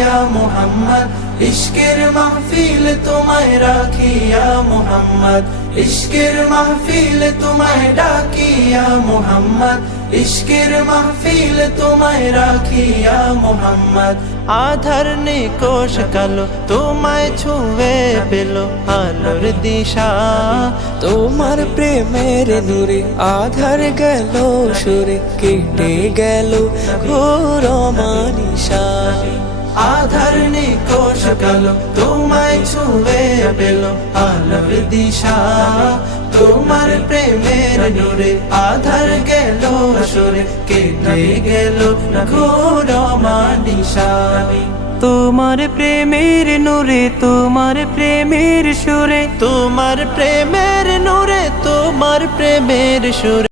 ইয়া মুহাম্মদ ইশকের মাহফিল তোমায় রাখি ইয়া মুহাম্মদ ইশকের মাহফিল তোমায় ডাকি ইয়া মুহাম্মদ ইশকের মাহফিল তোমায় রাখি ইয়া মুহাম্মদ আধার নিকোষ কালো তোমায় ছুঁয়ে পেল আলোর দিশা তোমার প্রেমের নূরে আধার গেল সুরে কেটে গেল ঘোর মানিশা আধার নিকোষ কালো তোমায় ছুঁয়ে পেল আলোর দিশা তোমার প্রেমের নূরে আধার গেল সুরে কেটে গেল ঘোর মানিশা তোমার প্রেমের নূরে তোমার প্রেমের সুরে তোমার প্রেমের নূরে তোমার প্রেমের সুরে